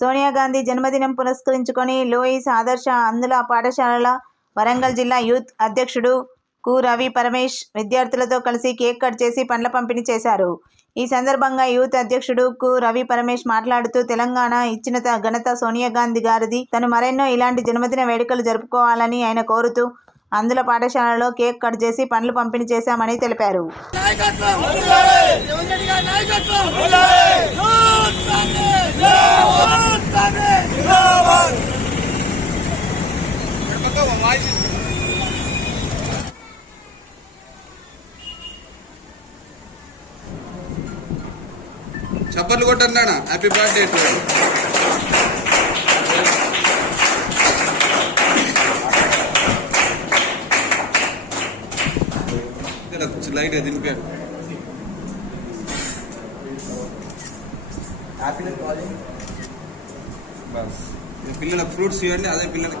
సోనియా గాంధీ జన్మదినం పురస్కరించుకొని లూయిస్ ఆదర్శ అందుల పాఠశాలల వరంగల్ జిల్లా యూత్ అధ్యక్షుడు కు రవి పరమేష్ విద్యార్థులతో కలిసి కేక్ కట్ చేసి పండ్ల పంపిణీ చేశారు. ఈ సందర్భంగా యూత్ అధ్యక్షుడు కు రవి పరమేష్ మాట్లాడుతూ తెలంగాణ ఇచ్చిన ఘనత సోనియా గాంధీ గారిది. తను మరెన్నో ఇలాంటి జన్మదిన వేడుకలు జరుపుకోవాలని ఆయన కోరుతూ అందుల పాఠశాలలో కేక్ కట్ చేసి పండ్లు పంపిణీ చేశామని తెలిపారు. చప్పట్లు కొట్టన్నానా హ్యాపీ బర్త్డే టు లైట్ దింపాడు పిల్లలకు ఫ్రూట్స్ ఇవ్వండి అదే పిల్లలకి.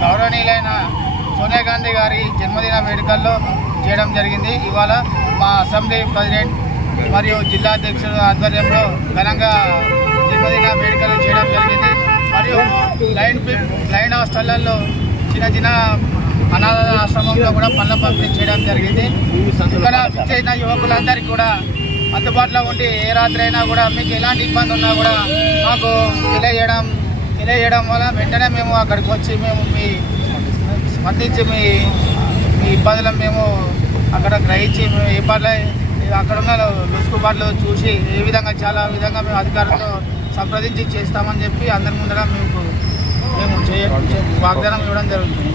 గౌరవనీయులైన సోనియా గాంధీ గారి జన్మదిన వేడుకల్లో చేయడం జరిగింది. ఇవాళ మా అసెంబ్లీ ప్రెసిడెంట్ మరియు జిల్లా అధ్యక్షుడు ఆధ్వర్యంలో ఘనంగా జన్మదిన వేడుకలు చేయడం జరిగింది. మరియు లైన్ లైన్ హాస్టళ్ళలో చిన్న చిన్న అనాథ ఆశ్రమంలో కూడా పనుల పంపిణీ చేయడం జరిగింది. ఇక్కడ చేసిన యువకులందరికీ కూడా అందుబాటులో ఉండి ఏ రాత్రి అయినా కూడా మీకు ఎలాంటి ఇబ్బంది ఉన్నా కూడా మాకు తెలియజేయడం తెలియజేయడం వల్ల వెంటనే మేము అక్కడికి వచ్చి మేము మీ స్పందించి మీ మీ ఇబ్బందులను మేము అక్కడ గ్రహించి మేము ఏ పాటలు అక్కడ ఉన్న లుసుకుబాట్లు చూసి ఏ విధంగా చాలా విధంగా మేము అధికారులతో సంప్రదించి చేస్తామని చెప్పి అందరి ముందర మేము మేము చేయ వాగ్దానం ఇవ్వడం జరుగుతుంది.